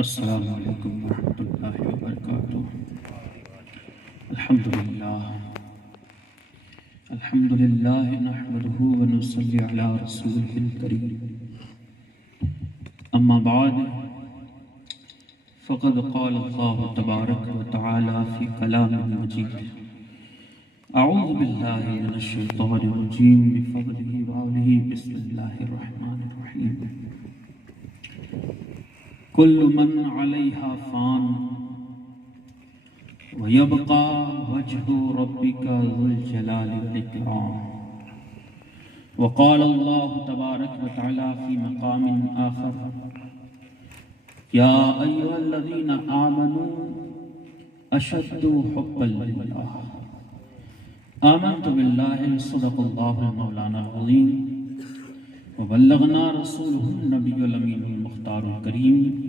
السلام علیکم ورحمۃ اللہ وبرکاتہ۔ الحمدللہ نحمده ونصلی علی رسولہ الکریم، اما بعد فقد قال اللہ تبارک وتعالی فی کلامہ المجید، اعوذ باللہ من الشیطان الرجیم بفضلہ وعونہ، بسم اللہ الرحمن الرحیم۔ کل من علیہا فان ویبقى وجہ ربک ذو الجلال والاکرام۔ وقال اللہ تبارک وتعالی فی مقام آخر، یا ایھا الذین آمنوا اشد حبا للہ۔ آمنت باللہ صدق اللہ مولانا العظیم وبلغنا رسولہ النبی الامین المختار الکریم،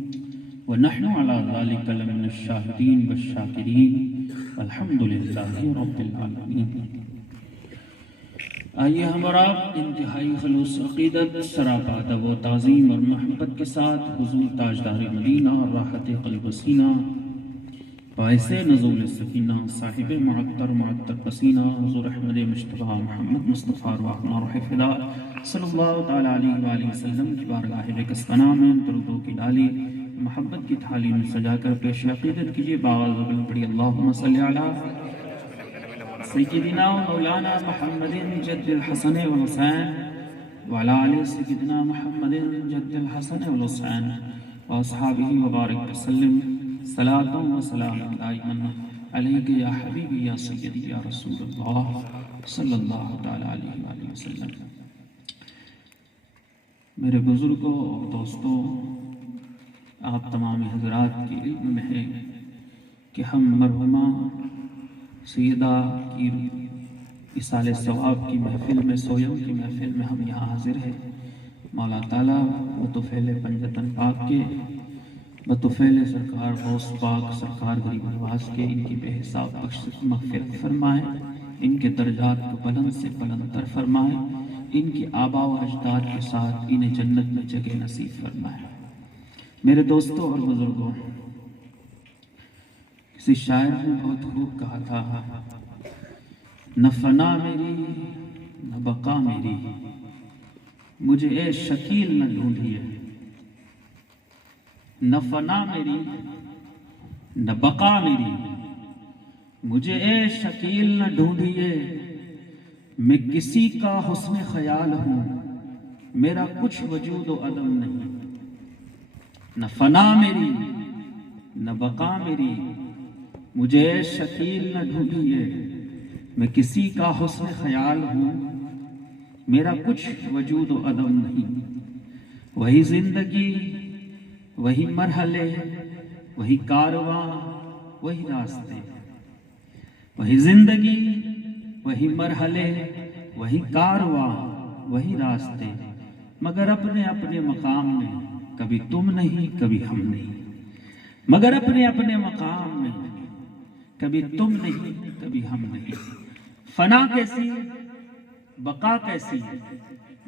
ونحن علی ذلک لمن الشاہدین والشاکرین، الحمدللہ رب العالمین۔ آئیے ہم اور آپ انتہائی خلوص عقیدت، سراپا ادب و تعظیم اور محبت کے ساتھ حضور تاجدار مدینہ اور راحت قلب و سینہ، باعث نزول سکینہ، صاحب معطر پسینہ، حضور احمد مجتبیٰ محمد مصطفیٰ ارواحنا روح فدا صلی اللہ تعالیٰ علیہ وآلہ وسلم کی بارگاہ بکسفنا میں درودوں کی ڈالی محبت کی تھالی میں سجا کر پیش عقیدت کیجئے باغ زبل پڑی، اللہم صلی علی سیدنا و مولانا محمد جد الحسن والحسین وعلی آل سیدنا محمد جد الحسن والحسین واصحابہ وبارک وسلم، صلاۃ و سلام دائما علیک یا حبیبی یا سیدی یا رسول اللہ صلی اللہ تعالیٰ علیہ وآلہ وسلم۔ میرے بزرگوں اور دوستوں، آپ تمام حضرات کے علم میں ہے کہ ہم مرحومہ سیدہ کی اصال ثواب کی محفل میں، سویم کی محفل میں ہم یہاں حاضر ہیں۔ مولا تعالیٰ بطفیل پنجتن پاک کے، بطفیل سرکار غوث پاک، سرکار غریب نواز کے، ان کی بے حساب بخشش مغفرت فرمائے، ان کے درجات کو بلند سے بلند تر فرمائے، ان کی آباء و اجداد کے ساتھ انہیں جنت میں جگہ نصیب فرمائے۔ میرے دوستوں اور بزرگوں، کسی شاعر نے بہت خوب کہا تھا، نہ فنا میری نہ بقا میری، مجھے اے شکیل نہ ڈھونڈیے۔ نہ فنا میری نہ بقا میری، مجھے اے شکیل نہ ڈھونڈیے، میں کسی کا حسن خیال ہوں، میرا کچھ وجود و عدم نہیں۔ نہ فنا میری نہ بقا میری، مجھے اے شکیل نہ ڈھونڈیے، میں کسی کا حسن خیال ہوں، میرا کچھ وجود و عدم نہیں۔ وہی زندگی وہی مرحلے، وہی کارواں وہی راستے، وہی زندگی وہی مرحلے، وہی کارواں وہی راستے، مگر اپنے اپنے مقام میں کبھی تم نہیں کبھی ہم نہیں، مگر اپنے اپنے مقام میں کبھی تم نہیں کبھی ہم نہیں۔ فنا کیسی بقا کیسی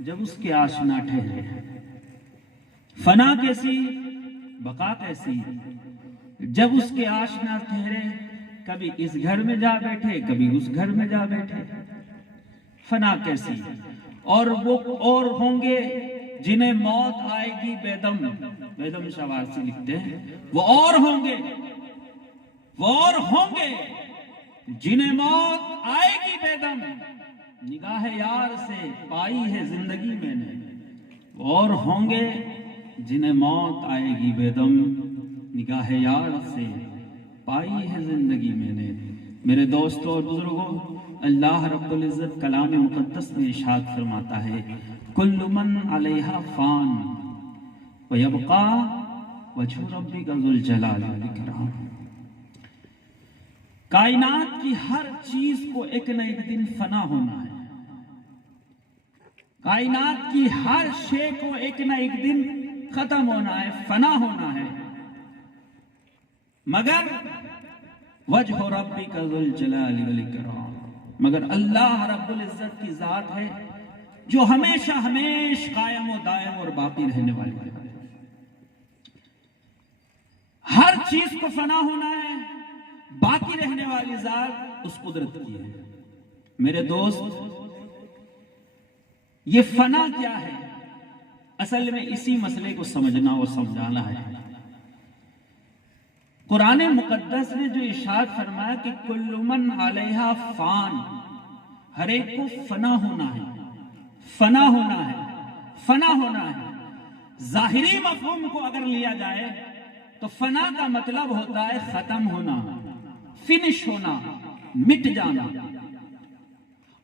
جب اس کے آشنا ٹھہرے، فنا کیسی بقا کیسی جب اس کے آشنا ٹھہرے، کبھی اس گھر میں جا بیٹھے کبھی اس گھر میں جا بیٹھے۔ فنا کیسی اور وہ اور ہوں گے جنہیں موت آئے گی بے دم، بے دم شوارسی لکھتے ہیں، وہ اور ہوں گے جنہیں موت آئے گی بے دم، نگاہ یار سے پائی ہے زندگی میں نے، وہ اور ہوں گے جنہیں موت آئے گی بے دم، نگاہ یار سے پائی ہے زندگی میں نے۔ میرے دوستوں اور بزرگوں، اللہ رب العزت کلام مقدس میں ارشاد فرماتا ہے، کل من علیہا فان ویبقى وجہ ربک ذو الجلال والاکرام۔ کائنات کی ہر چیز کو ایک نہ ایک دن فنا ہونا ہے، کائنات کی ہر شے کو ایک نہ ایک دن ختم ہونا ہے، فنا ہونا ہے، مگر وجہ ربک ذو الجلال والاکرام، مگر اللہ رب العزت کی ذات ہے جو ہمیشہ قائم و دائم اور باقی رہنے والی ہے۔ ہر چیز کو فنا ہونا ہے، باقی رہنے والی ذات اس قدرت کی ہے۔ میرے دوست، یہ فنا کیا ہے؟ اصل میں اسی مسئلے کو سمجھنا اور سمجھانا ہے۔ قرآن مقدس نے جو ارشاد فرمایا کہ کل من علیہا فان، ہر ایک کو فنا ہونا ہے، فنا ہونا ہے، فنا ہونا ہے۔ ظاہری مفہوم کو اگر لیا جائے تو فنا کا مطلب ہوتا ہے ختم ہونا، فنش ہونا، مٹ جانا۔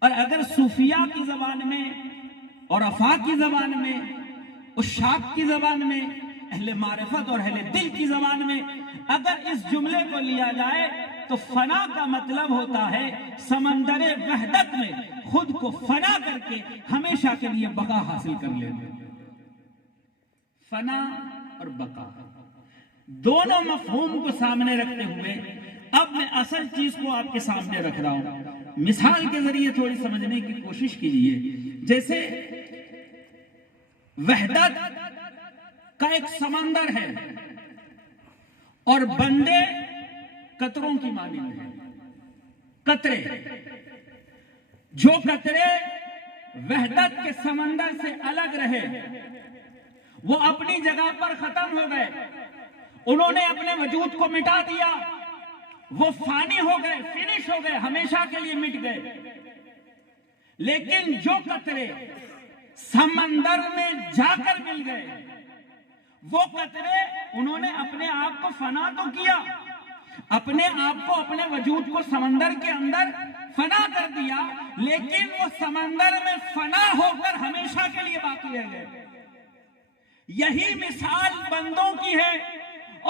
اور اگر صوفیہ کی زبان میں اور عرفاء کی زبان میں، عشاق کی زبان میں، اہل معرفت اور اہل دل کی زبان میں اگر اس جملے کو لیا جائے تو فنا کا مطلب ہوتا ہے سمندر وحدت میں خود کو فنا کر کے ہمیشہ کے لیے بقا حاصل کر لینا۔ فنا اور بقا دونوں مفہوم کو سامنے رکھتے ہوئے اب میں اصل چیز کو آپ کے سامنے رکھ رہا ہوں، مثال کے ذریعے تھوڑی سمجھنے کی کوشش کیجیے۔ جیسے وحدت کا ایک سمندر ہے اور بندے قطروں کی مانند ہیں، قطرے، جو قطرے وحدت کے سمندر سے الگ رہے وہ اپنی جگہ پر ختم ہو گئے، انہوں نے اپنے وجود کو مٹا دیا، وہ فانی ہو گئے، فنش ہو گئے، ہمیشہ کے لیے مٹ گئے۔ لیکن جو قطرے سمندر میں جا کر مل گئے، وہ قطرے انہوں نے اپنے آپ کو فنا تو کیا، اپنے آپ کو، اپنے وجود کو سمندر کے اندر فنا کر دیا، لیکن وہ سمندر میں فنا ہو کر ہمیشہ کے لیے باقی رہ گئے۔ یہی مثال بندوں کی ہے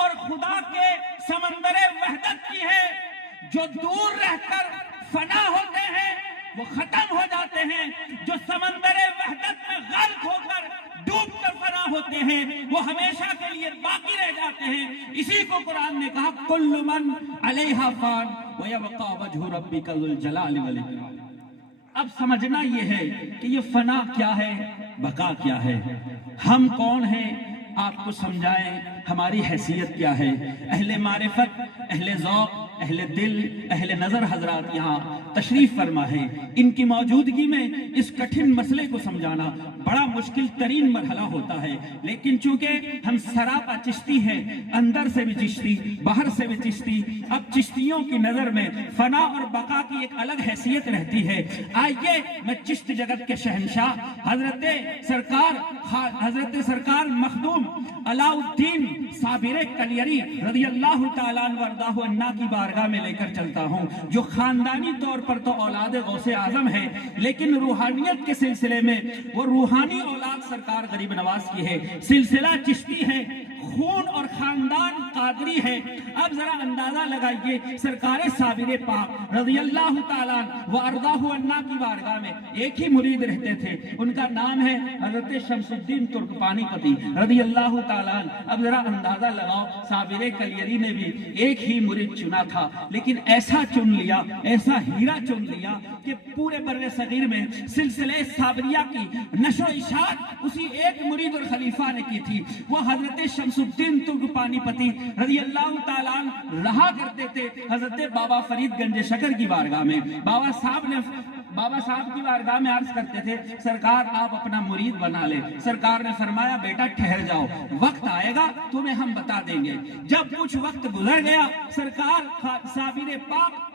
اور خدا کے سمندر وحدت کی ہے۔ جو دور رہ کر فنا ہوتے ہیں وہ ختم ہو جاتے ہیں، جو سمندر وحدت میں غرق ہو کر ڈوب کر فنا ہوتے ہیں وہ ہمیشہ کے لیے باقی رہ جاتے ہیں۔ اسی کو قرآن نے کہا کل من علیہا فان ویبقی وجہ ربک ذو الجلال والاکرام۔ اب سمجھنا یہ ہے کہ یہ فنا کیا ہے، بقا کیا ہے، ہم کون ہیں، آپ کو سمجھائیں ہماری حیثیت کیا ہے۔ اہل معرفت، اہل ذوق، اہل دل، اہل نظر حضرات یہاں تشریف فرما ہے، ان کی موجودگی میں اس کٹھن مسئلے کو سمجھانا بڑا مشکل ترین مرحلہ ہوتا ہے، لیکن چونکہ ہم سراپا چشتی ہیں، اندر سے بھی چشتی، باہر سے بھی چشتی، اب چشتیوں کی نظر میں فنا اور بقا کی ایک الگ حیثیت رہتی ہے۔ آئیے میں چشت جگت کے شہنشاہ حضرت سرکار مخدوم علاء الدین صابر کلیری رضی اللہ تعالیٰ عنہ وارضاہ عنہ کی بارگاہ میں لے کر چلتا ہوں، جو خاندانی طور پر تو اولاد غوث اعظم ہے، لیکن روحانیت کے سلسلے میں وہ روحانی اولاد سرکار غریب نواز کی ہے، سلسلہ چشتی ہے، خون اور خاندان قادری ہے۔ اب ذرا اندازہ لگائیے، سرکار صابر پاک رضی اللہ تعالیٰ وارضاہ عنہ کی بارگاہ میں ایک ہی مرید رہتے تھے، ان کا نام ہے حضرت شمس الدین ترک پانی پتی رضی اللہ تعالیٰ۔ اب ذرا اندازہ لگاؤ، صابر کلیری نے بھی ایک ہی مرید چنا تھا، لیکن ایسا چن لیا، ایسا ہیرا چن لیا کہ پورے بر صغیر میں سلسلہ صابریہ کی نشو و اشاعت اسی ایک مرید اور خلیفہ نے کی تھی، وہ حضرت شمس الدین ترک پانی پتی رضی اللہ تعالیٰ رہا کرتے تھے حضرت بابا فرید گنج شکر کی بارگاہ میں۔ بابا صاحب کی بارگاہ میں عرض کرتے تھے صرکار آپ اپنا مرید بنا لیں۔ سرکار نے فرمایا بیٹا ٹھہر جاؤ، وقت آئے گا تمہیں ہم بتا دیں گے۔ جب کچھ وقت گزر گیا، سرکار صابر پاک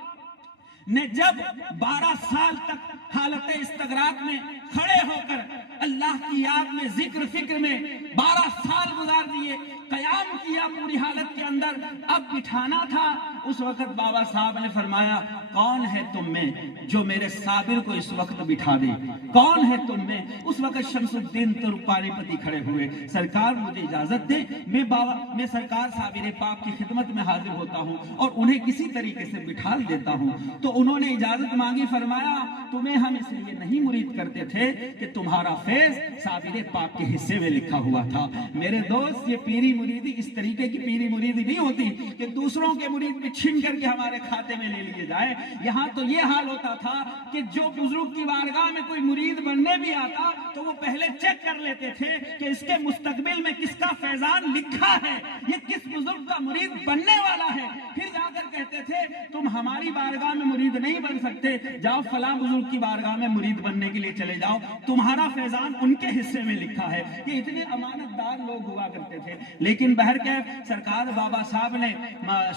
نے جب 12 سال تک حالت استغراق میں کھڑے ہو کر اللہ کی یاد میں ذکر فکر میں 12 سال گزار دیے، قیام کیا پوری حالت کے اندر، اب بٹھانا تھا، اس وقت بابا صاحب نے فرمایا کون ہے تم میں جو میرے صابر کو اس وقت بٹھا دے، کون ہے تم میں؟ اس وقت شمس الدین ترک پانی پتی کھڑے ہوئے، سرکار مجھے اجازت دے، میں سرکار صابر پاک کی خدمت میں حاضر ہوتا ہوں اور انہیں کسی طریقے سے بٹھا دیتا ہوں۔ تو انہوں نے اجازت مانگی، فرمایا تمہیں ہم اس لیے نہیں مرید کرتے تھے کہ تمہارا فیض صابر پاک کے حصے میں لکھا ہوا تھا۔ میرے دوست، یہ پیری مریدی اس طریقے کی پیری مریدی نہیں ہوتی کہ دوسروں کے مرید بھی چھن کر کے ہمارے کھاتے میں لے لیے جائے۔ یہاں تو یہ حال ہوتا تھا کہ جو بزرگ کی بارگاہ میں کوئی مرید بننے بھی آتا تو وہ پہلے چیک کر لیتے تھے کہ اس کے مستقبل میں کس کا فیضان لکھا ہے، یہ کس بزرگ بزرگ کا مرید بننے والا ہے، پھر جا کر کہتے تھے تم ہماری بارگاہ میں مرید نہیں بن سکتے، جاؤ فلاں بزرگ کی بارگاہ میں مرید بننے کے لیے چلے جاؤ، تمہارا فیضان ان کے حصے میں لکھا ہے۔ یہ اتنے امانت دار لوگ ہوا کرتے تھے۔ لیکن بہرکیف سرکار بابا صاحب نے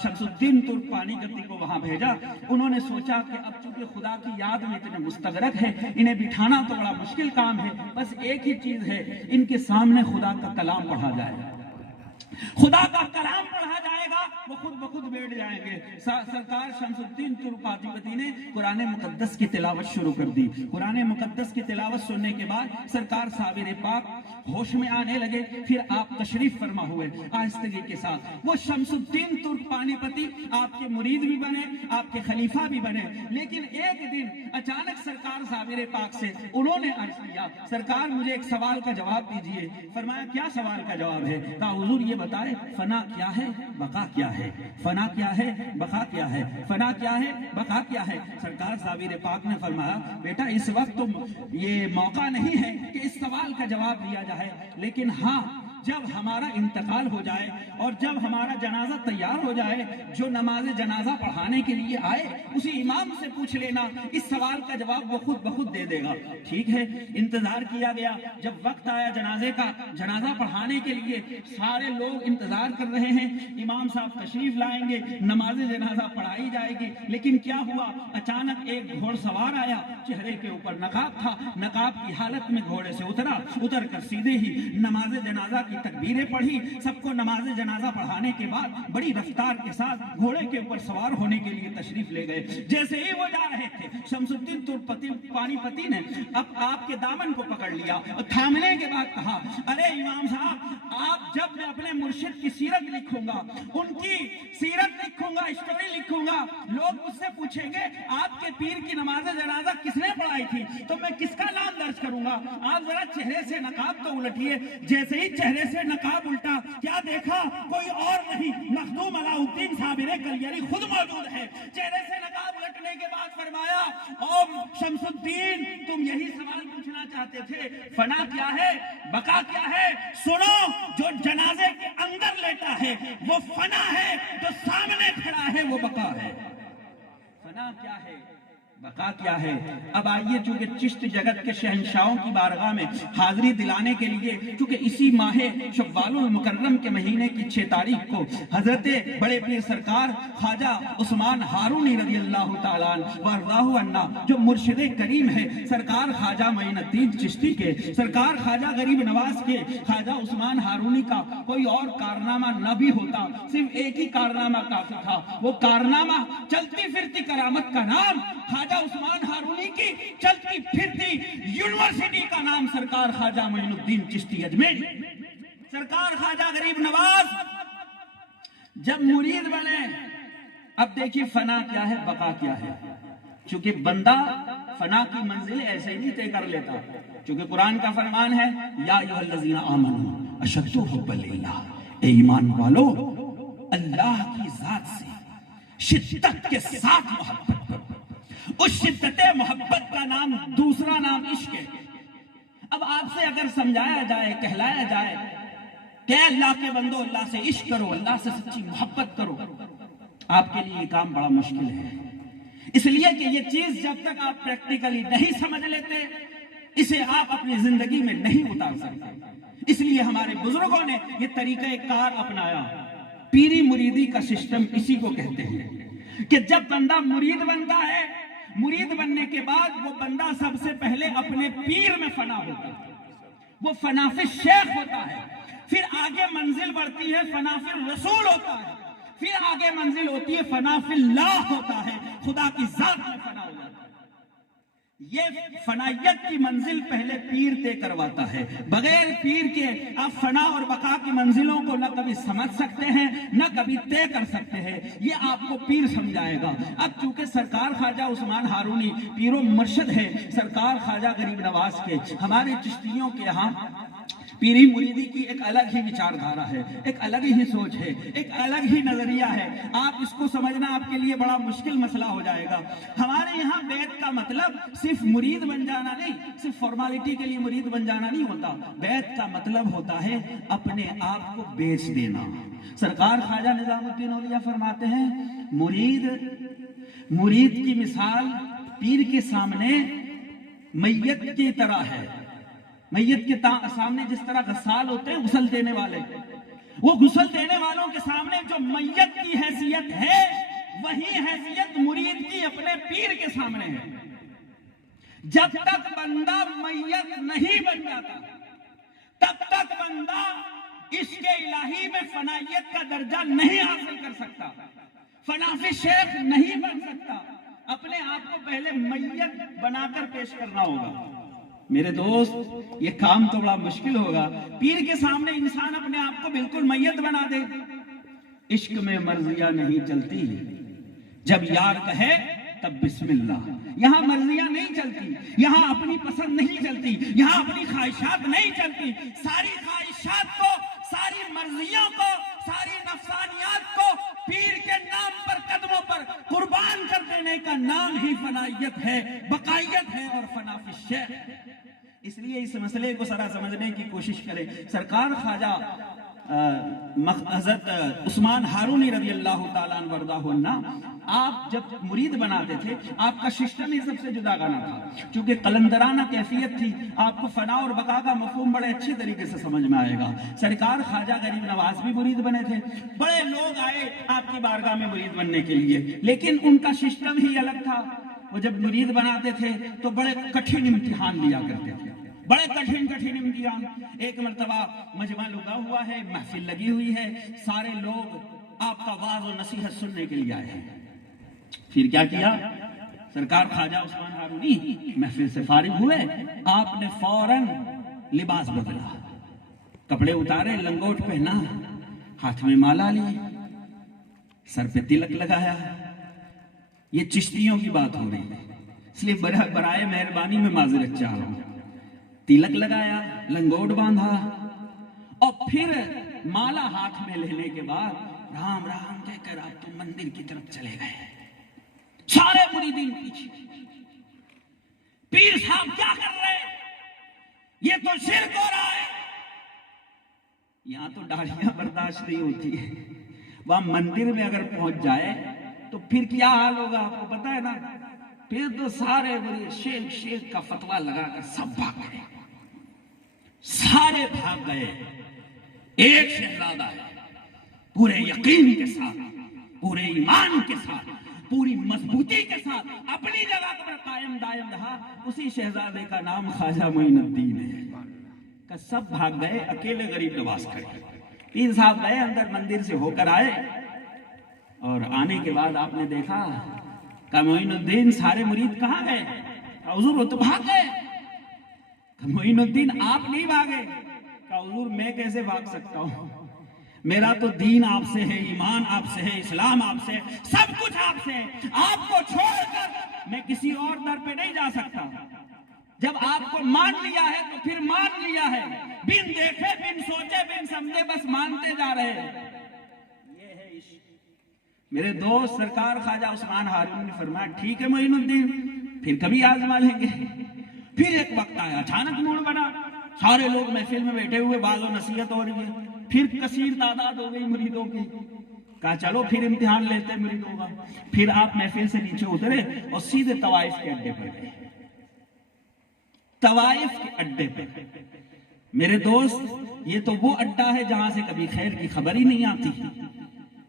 شمس الدین ترک پانی گتی کو وہاں بھیجا۔ انہوں نے سوچا کہ اب چونکہ خدا کی یاد میں اتنے مستغرق ہے، انہیں بٹھانا تو بڑا مشکل کام ہے، بس ایک ہی چیز ہے، ان کے سامنے خدا کا کلام پڑھا جائے، خدا کا کلام پڑھا جائے گا، وہ خود بخود بیٹھ جائیں گے۔ سرکار شمس الدین ترک پانی گتی نے قرآن مقدس کی تلاوت شروع کر دی۔ قرآن مقدس کی تلاوت سننے کے بعد سرکار صابر پاک ہوش میں آنے لگے، پھر آپ تشریف فرما ہوئے آہستگی کے ساتھ۔ وہ شمس الدین ترک پانی پتی آپ کے مرید بھی بنے، آپ کے خلیفہ بھی بنے، لیکن ایک دن اچانک سرکار صابر پاک سے انہوں نے عرض کیا، سرکار مجھے ایک سوال کا جواب دیجئے۔ فرمایا کیا سوال کا جواب ہے؟ کہا حضور یہ بتائے فنا کیا ہے، بقا کیا ہے؟ فنا کیا ہے، بقا کیا ہے؟ فنا کیا ہے، بقا کیا ہے؟ سرکار صابر پاک نے فرمایا بیٹا اس وقت تو یہ موقع نہیں ہے کہ اس سوال کا جواب دیا جائے، لیکن ہاں جب ہمارا انتقال ہو جائے اور جب ہمارا جنازہ تیار ہو جائے، جو نماز جنازہ پڑھانے کے لیے آئے اسی امام سے پوچھ لینا، اس سوال کا جواب وہ خود بخود دے دے گا۔ ٹھیک ہے، انتظار کیا گیا۔ جب وقت آیا جنازے کا، جنازہ پڑھانے کے لیے سارے لوگ انتظار کر رہے ہیں، امام صاحب تشریف لائیں گے، نماز جنازہ پڑھائی جائے گی، لیکن کیا ہوا، اچانک ایک گھوڑ سوار آیا، چہرے کے اوپر نقاب تھا، نقاب کی حالت میں گھوڑے سے اتر کر سیدھے ہی نماز جنازہ کی تکبیریں پڑھی۔ سب کو نماز جنازہ پڑھانے کے بعد بڑی رفتار کے ساتھ گھوڑے کے اوپر سوار ہونے کے لیے تشریف لے گئے۔ جیسے ہی وہ جا رہے تھے، شمس الدین ترک پانی پتی نے اب آپ کے دامن کو پکڑ لیا اور تھامنے کے بعد کہا، ارے امام صاحب، آپ جب میں اپنے مرشد کی سیرت لکھوں گا، ان کی سیرت لکھوں گا، اسٹوری لکھوں گا، لوگ مجھ سے پوچھیں گے آپ کے پیر کی نماز جنازہ کس نے پڑھائی تھی، تو میں کس کا نام درج کروں گا؟ آپ ذرا چہرے سے نقاب تو الٹیے۔ جیسے ہی چہرے سے نقاب الٹا، کیا دیکھا؟ کوئی اور نہیں، مخدوم علاء الدین صابر کلیری خود موجود ہے۔ چہرے سے نقاب الٹنے کے بعد فرمایا، او شمس الدین، تم یہی سوال پوچھنا چاہتے تھے، فنا کیا ہے، بقا کیا ہے؟ سنو، جو جنازے کے اندر لیٹا ہے وہ فنا ہے، جو سامنے کھڑا ہے وہ بقا ہے۔ فنا کیا ہے، بقا کیا ہے؟ اب آئیے، چونکہ چشت جگت کے شہنشاہوں کی بارگاہ میں حاضری دلانے کے لیے، چونکہ اسی ماہ شوال المکرم کے مہینے کی 6 تاریخ کو حضرت بڑے پیر سرکار خواجہ عثمان ہارونی رضی اللہ تعالیٰ وارضاہ عنہ، جو مرشد کریم ہے سرکار خواجہ معین الدین چشتی کے، سرکار خواجہ غریب نواز کے، خواجہ عثمان ہارونی کا کوئی اور کارنامہ نہ بھی ہوتا، صرف ایک ہی کارنامہ کافی تھا۔ وہ کارنامہ چلتی پھرتی کرامت کا نام خواجہ عثمان ہارونی کی چلتی پھرتی یونیورسٹی کا نام سرکار خواجہ معین الدین چشتی اجمیری۔ سرکار خواجہ غریب نواز جب مرید بنے، اب دیکھیے فنا کیا ہے، بقا کیا ہے۔ چونکہ بندہ فنا کی منزل ایسے ہی نہیں طے کر لیتا، چونکہ قرآن کا فرمان ہے، یا ایھا الذین آمنوا اشد حبا للہ، اے ایمان والو اللہ کی ذات سے شدت کے ساتھ محبت کرو۔ اس شدت محبت کا نام، دوسرا نام عشق ہے۔ اب آپ سے اگر سمجھایا جائے، کہلایا جائے کہ اللہ کے بندو اللہ سے عشق کرو، اللہ سے سچی محبت کرو، آپ کے لیے یہ کام بڑا مشکل ہے، اس لیے کہ یہ چیز جب تک آپ پریکٹیکلی نہیں سمجھ لیتے، اسے آپ اپنی زندگی میں نہیں اتار سکتے۔ اس لیے ہمارے بزرگوں نے یہ طریقہ کار اپنایا۔ پیری مریدی کا سسٹم اسی کو کہتے ہیں کہ جب بندہ مرید بنتا ہے، مرید بننے کے بعد وہ بندہ سب سے پہلے اپنے پیر میں فنا ہوتا ہے، وہ فنا فی الشیخ ہوتا ہے، پھر آگے منزل بڑھتی ہے فنا فی الرسول ہوتا ہے، پھر آگے منزل ہوتی ہے فنا فی اللہ ہوتا ہے، خدا کی ذات میں فنا ہو جاتا ہے۔ یہ فنائیت کی منزل پہلے پیر طے کرواتا ہے۔ بغیر پیر کے آپ فنا اور بقا کی منزلوں کو نہ کبھی سمجھ سکتے ہیں، نہ کبھی طے کر سکتے ہیں، یہ آپ کو پیر سمجھائے گا۔ اب چونکہ سرکار خواجہ عثمان ہارونی پیر و مرشد ہے سرکار خواجہ غریب نواز کے، ہمارے چشتیوں کے یہاں پیری مریدی کی ایک الگ ہی وچاردھارا ہے، ایک الگ ہی سوچ ہے، ایک الگ ہی نظریہ ہے. آپ اس کو سمجھنا آپ کے لیے بڑا مشکل مسئلہ ہو جائے گا. ہمارے یہاں بیعت کا مطلب صرف مرید بن جانا نہیں، صرف فارمیلٹی کے لیے مرید بن جانا نہیں ہوتا. بیعت کا مطلب ہوتا ہے اپنے آپ کو بیچ دینا. سرکار خواجہ نظام الدین اولیاء فرماتے ہیں مرید کی مثال پیر کے سامنے میت کی طرح ہے. میت کے سامنے جس طرح غسال ہوتے ہیں غسل دینے والے، وہ غسل دینے والوں کے سامنے جو میت کی حیثیت ہے وہی حیثیت مرید کی اپنے پیر کے سامنے ہے. جب تک بندہ میت نہیں بن جاتا تب تک بندہ عشق الہی میں فنائیت کا درجہ نہیں حاصل کر سکتا، فنافی شیخ نہیں بن سکتا. اپنے آپ کو پہلے میت بنا کر پیش کرنا ہوگا. میرے دوست یہ کام تو بڑا مشکل ہوگا. پیر کے سامنے انسان اپنے آپ کو بالکل میت بنا دے. عشق میں مرضیاں نہیں چلتی، جب یار کہے تب بسم اللہ. یہاں مرضیاں نہیں چلتی، یہاں اپنی پسند نہیں چلتی، یہاں اپنی خواہشات نہیں چلتی. ساری خواہشات کو، ساری مرضیوں کو، ساری نفسانیات کو پیر کے نام پر، قدموں پر قربان کر دینے کا نام ہی فنائیت ہے، بقائیت ہے اور فنا فی الشیخ. اس لیے اس مسئلے کو ذرا سمجھنے کی کوشش کریں. سرکار خواجہ حضرت عثمان ہارونی رضی اللہ تعالیٰ عنہ وردہ عنہ، آپ جب مرید بناتے تھے آپ کا سسٹم ہی سب سے جدا گانا تھا. چونکہ قلندرانہ کیفیت تھی، آپ کو فنا اور بقا کا مفہوم بڑے اچھے طریقے سے سمجھ میں آئے گا. سرکار خواجہ غریب نواز بھی مرید بنے تھے. بڑے لوگ آئے آپ کی بارگاہ میں مرید بننے کے لیے، لیکن ان کا سسٹم ہی الگ تھا. وہ جب مرید بناتے تھے تو بڑے کٹھن امتحان لیا کرتے تھے، بڑے کٹھن امتحان. ایک مرتبہ مجمع لگا ہوا ہے، محفل لگی ہوئی ہے، سارے لوگ آپ کا واعظ و نصیحت سننے کے لیے آئے ہیں. پھر کیا کیا سرکار خواجہ عثمان ہارونی؟ محفل سے فارغ ہوئے، آپ نے فوراً لباس بدلا، کپڑے اتارے، لنگوٹ پہنا، ہاتھ میں مالا لی، سر پہ تلک لگایا. یہ چشتیوں کی بات ہو رہی ہے اس لیے برائے مہربانی میں معذرت چاہ رہا ہوں. تلک لگایا، لنگوٹ باندھا اور پھر مالا ہاتھ میں لینے کے بعد رام رام کہہ کر آپ تو مندر کی طرف چلے گئے. سارے مریدین پیچھے. پیر صاحب کیا کر رہے ہیں؟ یہ تو شرک ہو رہا ہے. یہاں تو داڑھیاں برداشت نہیں ہوتی ہے، وہاں مندر میں اگر پہنچ جائے تو پھر کیا حال ہوگا آپ کو پتا ہے نا. پھر تو سارے شیخ کا فتویٰ لگا کر سب بھاگ گئے، سارے بھاگ گئے. ایک شہزادہ ہے پورے یقین کے ساتھ، پورے ایمان کے ساتھ، پوری مضبوطی کے ساتھ اپنی جگہ پر قائم دائم رہا. اسی شہزادے کا نام خواجہ معین الدین ہے. سب بھاگ گئے، اکیلے غریب نواز کھڑے. پیر صاحب گئے اندر، مندر سے ہو کر آئے اور آنے کے بعد آپ نے دیکھا کہ معین الدین سارے مرید کہاں گئے؟ حضور وہ تو بھاگ گئے. معین الدین آپ نہیں بھاگے؟ کہ حضور میں کیسے بھاگ سکتا ہوں، میرا تو دین آپ سے ہے، ایمان آپ سے ہے، اسلام آپ سے ہے، سب کچھ آپ سے ہے. آپ کو چھوڑ کر میں کسی اور در پہ نہیں جا سکتا. جب آپ کو مان لیا ہے تو پھر مان لیا ہے، بن دیکھے، بن سوچے، بن سمجھے، بس مانتے جا رہے ہیں. یہ ہے عشق. میرے دوست سرکار خواجہ عثمان ہارونی نے فرمایا ٹھیک ہے معین الدین، پھر کبھی آزما لیں گے. پھر ایک وقت آیا، اچانک موڈ بنا، سارے لوگ محفل میں بیٹھے ہوئے، واعظ و نصیحت ہو رہی ہے. پھر کثیر تعداد ہو گئی مریدوں کی. کہا چلو پھر امتحان لیتے ہیں مریدوں کا. پھر آپ محفل سے نیچے اترے اور سیدھے طوائف کے اڈے پر گئے. طوائف کے اڈے پر میرے دوست یہ تو وہ اڈا ہے جہاں سے کبھی خیر کی خبر ہی نہیں آتی،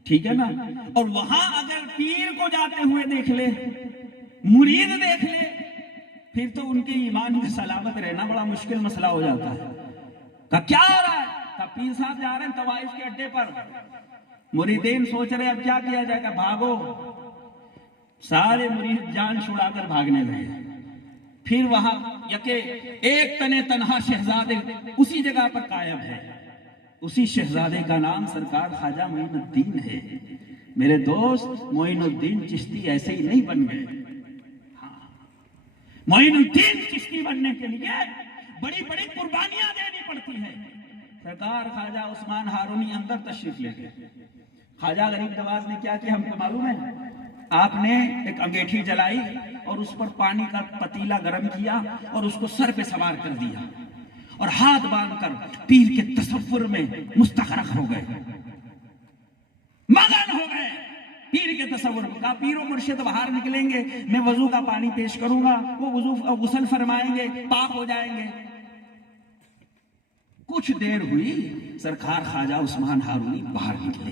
ٹھیک ہے نا. اور وہاں اگر پیر کو جاتے ہوئے دیکھ لے، مرید دیکھ لے، پھر تو ان کے ایمان میں سلامت رہنا بڑا مشکل مسئلہ ہو جاتا ہے. کہ کیا ہو رہا ہے؟ کہ پیر صاحب جا رہے ہیں طوائف کے اڈے پر. مریدین سوچ رہے اب کیا کیا جائے گا، بھاگو. سارے مرید جان چھڑا کر بھاگنے لگے. پھر وہاں یکے ایک تنے تنہا شہزادے اسی جگہ پر قائم ہے. اسی شہزادے کا نام سرکار خواجہ معین الدین ہے. میرے دوست معین الدین چشتی ایسے ہی نہیں بن گئے. معین الدین چشتی بننے کے لیے بڑی بڑی قربانیاں دینی پڑتی ہیں. سرکار خواجہ عثمان ہارونی اندر تشریف لے گئے. خواجہ غریب نواز نے کیا کیا ہم کو معلوم ہے؟ آپ نے ایک انگیٹھی جلائی اور اس پر پانی کا پتیلا گرم کیا اور اس کو سر پہ سوار کر دیا اور ہاتھ باندھ کر پیر کے تصور میں مستغرق ہو گئے، مگن ہو گئے پیر کے تصور میں. کہا پیر و مرشد باہر نکلیں گے، میں وضو کا پانی پیش کروں گا، وہ وضو غسل فرمائیں گے، پاک ہو جائیں گے. کچھ دیر ہوئی، سرکار خواجہ عثمان ہارونی باہر نکلے.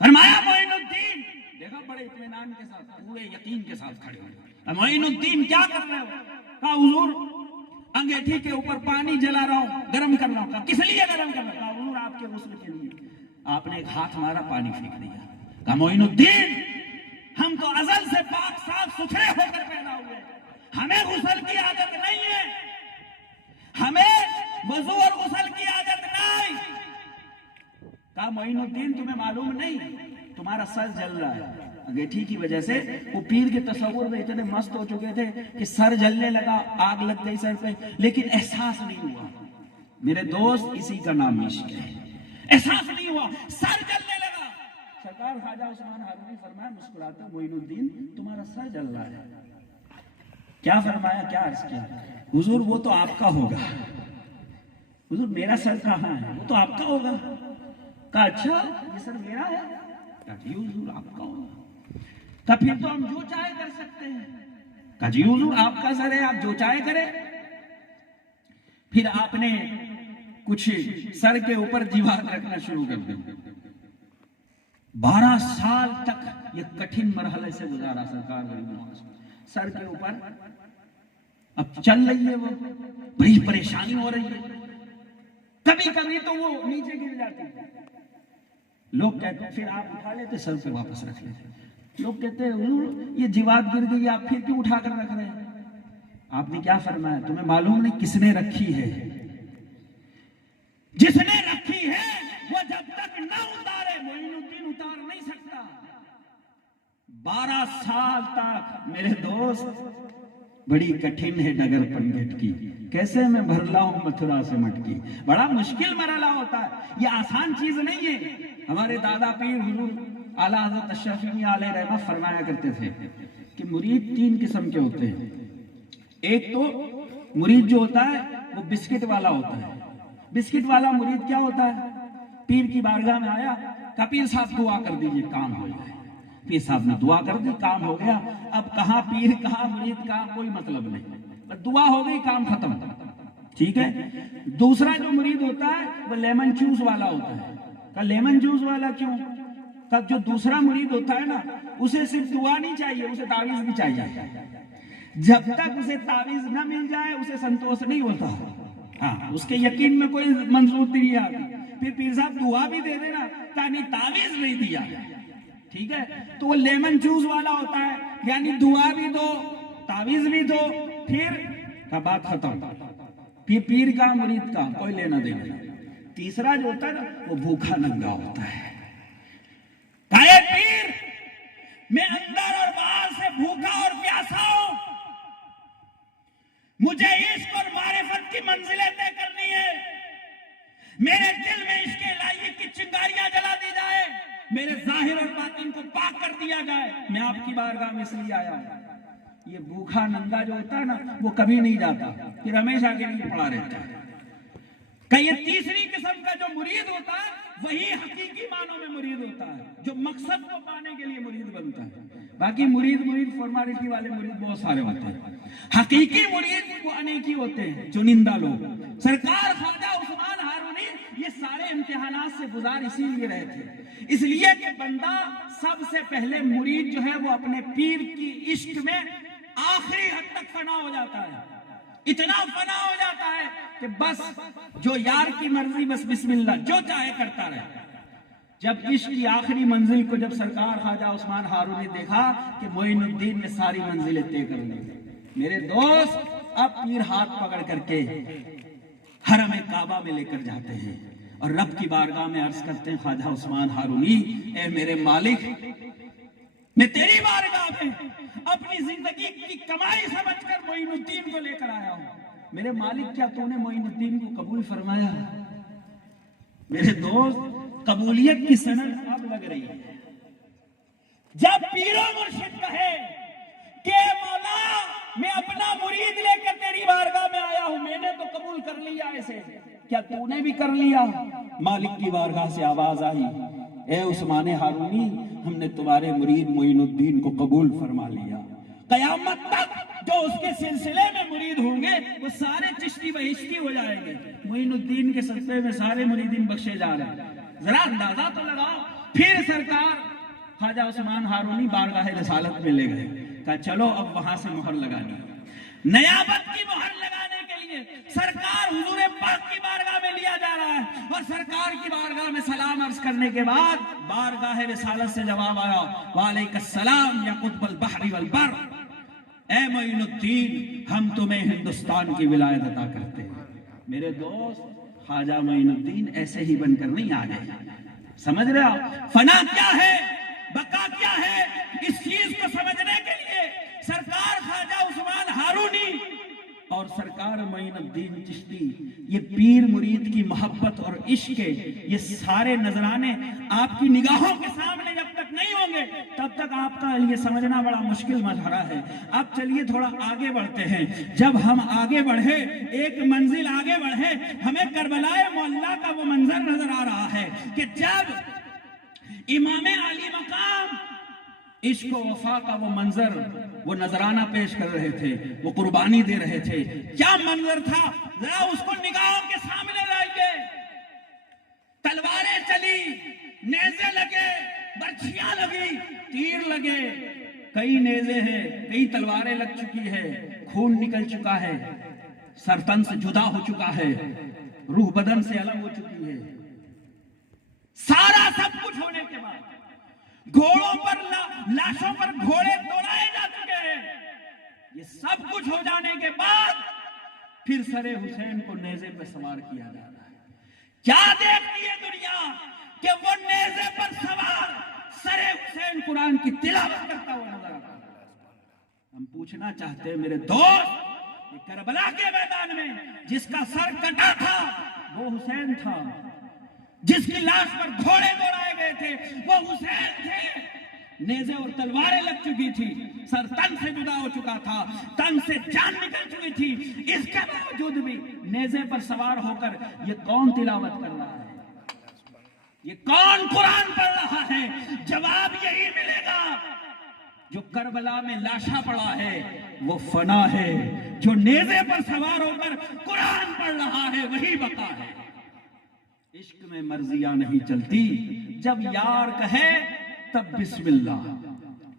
فرمایا معین الدین، دیکھا بڑے اطمینان کے ساتھ، پورے یقین کے ساتھ کھڑے ہوئے. معین الدین کیا کر رہے ہو؟ کہا حضور انگیٹھی کے اوپر پانی جلا رہا ہوں، گرم کر رہا ہوں. کہا کس لیے گرم کر رہا ہوں؟ کہا حضور آپ کے غسل کے لیے. آپ نے ایک ہاتھ مارا، پانی پھینک دیا. کہا معین الدین ہم تو ازل سے پاک صاف ستھرے ہو کر پیدا ہوئے، ہمیں غسل کی عادت نہیں ہے، ہمیں وضو اور غسل کی عادت نہیں. کہا معین الدین تمہیں معلوم نہیں تمہارا سر جل رہا ہے. انگیٹھی کی وجہ سے وہ پیر کے تصور میں اتنے مست ہو چکے تھے کہ سر جلنے لگا، آگ لگ گئی سر پہ، لیکن احساس نہیں ہوا. میرے دوست اسی کا نام عشق ہے. احساس نہیں ہوا، سر جلنے لگا. سرکار خواجہ عثمان ہارونی فرمایا مسکراتا، معین الدین تمہارا سر جل رہا ہے. کیا فرمایا، کیا عرض کیا؟ حضور وہ تو آپ کا ہوگا. حضور میرا سر کہاں ہے؟ وہ تو آپ کا ہوگا. کہا اچھا یہ سر میرا ہے؟ کہا جی حضور آپ کا ہوگا. کہا پھر تو ہم جو چاہے کر سکتے ہیں. کہا جی حضور آپ کا سر ہے، آپ جو چاہے کریں. پھر آپ نے کچھ سر کے اوپر جیوات رکھنا شروع کر دیا. 12 سال تک یہ کٹھن مرحلے سے گزارا سرکار غریب نواز. سر کے اوپر اب چل رہی ہے، وہ بڑی پریشانی ہو رہی ہے. کبھی کبھی تو وہ نیچے گر جاتی ہے. لوگ کہتے ہیں، پھر آپ اٹھا لیتے سر پہ واپس رکھ لیتے. لوگ کہتے ہیں حضور یہ جیوات گر گئی، آپ پھر کیوں اٹھا کر رکھ رہے ہیں؟ آپ نے کیا فرمایا؟ تمہیں معلوم نہیں کس نے رکھی ہے؟ جس نے رکھی ہے وہ جب تک نہ اتارے معین الدین اتار نہیں سکتا. 12 سال تک میرے دوست بڑی کٹھن ہے ڈگر پنگٹ کی، کیسے میں بھر لاؤں متھرا سے مٹکی. بڑا مشکل مرحلہ ہوتا ہے، یہ آسان چیز نہیں ہے. ہمارے دادا پیر حضور اعلیٰ حضرت اشرفی علیہ رحمہ فرمایا کرتے تھے کہ مرید 3 قسم کے ہوتے ہیں. ایک تو مرید جو ہوتا ہے وہ بسکٹ والا ہوتا ہے. بسکٹ والا مرید کیا ہوتا ہے؟ پیر کی بارگاہ میں آیا، کہا پیر صاحب دعا کر دیجئے کام ہو جائے. پیر صاحب نے دعا کر دی، کام ہو گیا. اب کہاں پیر کہاں مرید کہاں کوئی مطلب نہیں، دعا ہو گئی کام ختم. ٹھیک ہے. دوسرا جو مرید ہوتا ہے وہ لیمن جوس والا ہوتا ہے. کہا لیمن جوس والا کیوں؟ کہا جو دوسرا مرید ہوتا ہے نا اسے صرف دعا نہیں چاہیے، اسے تعویذ بھی چاہیے. جب تک اسے تعویذ نہ مل جائے اسے سنتوش نہیں ہوتا. ہاں اس کے یقین میں کوئی منظوری نہیں آتی. پھر پیر صاحب دعا بھی دے دینا، یعنی تعویذ نہیں دیا. ٹھیک ہے. تو وہ لیمن جوس والا ہوتا ہے، یعنی دعا بھی دو تعویذ بھی دو، پھر کا بات ختم. پھر پیر کا مرید کا کوئی لینا دینا. تیسرا جو ہوتا ہے نا وہ بھوکا ننگا ہوتا ہے. کہے پیر میں اندر اور باہر سے بھوکا اور پیاسا ہوں، مجھے عشق اور معرفت کی منزلیں طے کرنی ہے. میرے دل میں عشق الہی کی چنگاریاں جلا دی جائے، میرے ظاہر اور باطن کو پاک کر دیا جائے. میں آپ کی بارگاہ میں اس لیے آیا ہوں. یہ بھوکا ننگا جو ہوتا ہے نا وہ کبھی نہیں جاتا، پھر ہمیشہ کے لیے پڑا رہتا ہے. کہ یہ تیسری قسم کا جو مرید ہوتا ہے وہی حقیقی معنوں میں مرید ہوتا ہے، جو مقصد کو پانے کے لیے مرید بنتا ہے. باقی مرید فارمیلٹی والے مرید بہت سارے ہوتے ہیں. حقیقی مرید وہ انیکی ہوتے ہیں، چنندہ لوگ. سرکار خواجہ عثمان ہارونی یہ سارے امتحانات سے گزار اسی لیے رہے تھے، اس لیے کہ بندہ سب سے پہلے مرید جو ہے وہ اپنے پیر کی عشق میں آخری حد تک فنا ہو جاتا ہے. اتنا فنا ہو جاتا ہے کہ بس جو یار کی مرضی، بس بسم اللہ جو چاہے کرتا رہے. جب عشق کی آخری منزل کو جب سرکار خواجہ عثمان ہارونی نے دیکھا کہ معین الدین نے ساری منزلیں طے کر لی، میرے دوست اب پیر ہاتھ پکڑ کر کے حرم کعبہ میں لے کر جاتے ہیں اور رب کی بارگاہ میں عرض کرتے ہیں خواجہ عثمان ہارونی اے میرے مالک، میں تیری بارگاہ میں اپنی زندگی کی کمائی سمجھ کر معین الدین کو لے کر آیا ہوں. میرے مالک کیا تو نے معین الدین کو قبول فرمایا؟ میرے دوست قبولیت کی سند اب لگ رہی ہے جب پیر و مرشد کہے کہ مولا میں اپنا مرید لے کر تیری بارگاہ میں آیا ہوں، میں نے تو قبول کر لیا ایسے، کیا تو نے بھی کر لیا؟ مالک کی بارگاہ سے آواز آئی، اے عثمان ہارونی، ہم نے تمہارے مرید معین الدین کو قبول فرما لیا۔ قیامت تک جو اس کے سلسلے میں مرید ہوں گے وہ سارے چشتی بہشتی ہو جائیں گے۔ معین الدین کے صدقے میں سارے مریدین بخشے جا رہے ہیں۔ ذرا اندازہ تو لگاؤ۔ پھر سرکار خواجہ عثمان ہارونی بارگاہ رسالت میں لے گئے، کہا چلو اب وہاں سے مہر لگانی، نیابت کی مہر لگانے کے لیے سرکار حضور پاک کی بارگاہ میں لیا جا رہا ہے، اور سرکار کی بارگاہ میں سلام عرض کرنے کے بعد بارگاہ رسالت سے جواب آیا، وعلیک السلام یا قطب البحر والبر، اے معین الدین ہم تمہیں ہندوستان کی ولایت عطا کرتے ہیں۔ میرے دوست خواجہ معین الدین ایسے ہی بن کر نہیں آ گئے، سمجھ رہے آپ فنا کیا ہے، بقا کیا ہے؟ اس چیز کو سمجھنے کے لیے سرکار خواجہ عثمان ہارونی اور سرکار معین الدین چشتی، یہ پیر مرید کی محبت اور عشق کے یہ سارے نذرانے آپ کی نگاہوں کے سامنے جب تک نہیں ہوں گے تب تک آپ کا یہ سمجھنا بڑا مشکل مرحلہ ہے۔ اب چلیے تھوڑا آگے بڑھتے ہیں۔ جب ہم آگے بڑھے، ایک منزل آگے بڑھے، ہمیں کربلا معلیٰ کا وہ منظر نظر آ رہا ہے کہ جب امام علی مقام عشق و وفا کا وہ منظر، وہ نذرانہ پیش کر رہے تھے، وہ قربانی دے رہے تھے، کیا منظر تھا ذرا اس کو نگاہوں کے سامنے لائیے۔ تلواریں چلی، نیزے لگے، برچھیاں لگی، تیر لگے، کئی نیزے ہیں، کئی تلواریں لگ چکی ہے، خون نکل چکا ہے، سر تن سے جدا ہو چکا ہے، روح بدن سے الگ ہو چکی ہے۔ سارا سب کچھ ہونے کے بعد گھوڑوں پر لاشوں پر گھوڑے دوڑائے جا چکے ہیں، یہ سب کچھ ہو جانے کے بعد پھر سر حسین کو نیزے پہ سوار کیا جا رہا ہے۔ کیا دیکھتی ہے دنیا کہ وہ نیزے پر سوار سر حسین قرآن کی تلاوت کرتا ہوا نظر آتا ہے۔ ہم پوچھنا چاہتے ہیں میرے دوست، یہ کربلا کے میدان میں جس کا سر کٹا تھا وہ حسین تھا، جس کی لاش پر گھوڑے دوڑائے گئے تھے وہ حسین تھے، نیزے اور تلواریں لگ چکی تھی، سر تن سے جدا ہو چکا تھا، تن سے جان نکل چکی تھی، اس کے باوجود بھی نیزے پر سوار ہو کر یہ کون تلاوت کر رہا ہے، یہ کون قرآن پڑھ رہا ہے؟ جواب یہی ملے گا، جو کربلا میں لاشا پڑا ہے وہ فنا ہے، جو نیزے پر سوار ہو کر قرآن پڑھ رہا ہے وہی بقا ہے۔ عشق میں مرضیاں نہیں چلتی، جب یار کہے تب بسم اللہ۔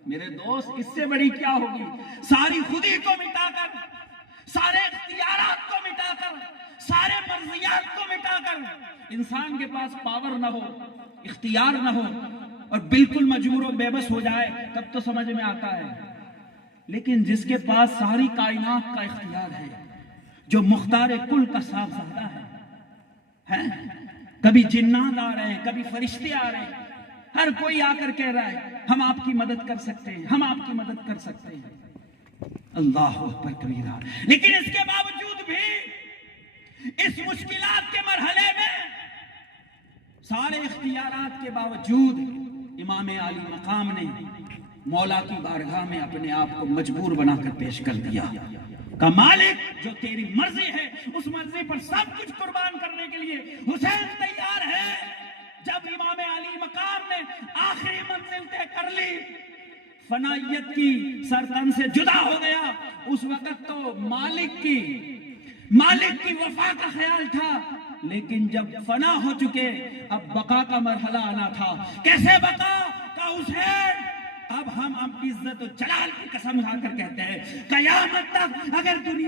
میرے دوست اس سے بڑی کیا ہوگی؟ ساری خودی کو مٹا کر، سارے اختیارات کو مٹا کر، سارے مرضیات کو مٹا کر انسان کے پاس پاور نہ ہو، اختیار نہ ہو اور بالکل مجبور و بے بس ہو جائے تب تو سمجھ میں آتا ہے، لیکن جس کے پاس ساری کائنات کا اختیار ہے، جو مختار کل کا صاحبزادہ ہے، کبھی جنات آ رہے ہیں، کبھی فرشتے آ رہے ہیں، ہر کوئی آ کر کہہ رہا ہے ہم آپ کی مدد کر سکتے ہیں، ہم آپ کی مدد کر سکتے ہیں، اللہ اکبر کبیرہ۔ لیکن اس کے باوجود بھی اس مشکلات کے مرحلے میں سارے اختیارات کے باوجود امام علی مقام نے مولا کی بارگاہ میں اپنے آپ کو مجبور بنا کر پیش کر دیا کہ مالک جو تیری مرضی ہے اس مرضی پر سب کچھ قربان کرنے کے لیے حسین تیار ہے۔ جب امام علی مقام نے آخری منزل طے کر لی، فنائیت کی، سر تن سے جدا ہو گیا، اس وقت تو مالک کی وفا کا خیال تھا، لیکن جب فنا ہو چکے اب بقا کا مرحلہ آنا تھا۔ کیسے بقا کا حسین؟ اب ہم اپنی عزت و جلال کی قسم کھا کر کہتے ہیں قیامت تک اگر دنیا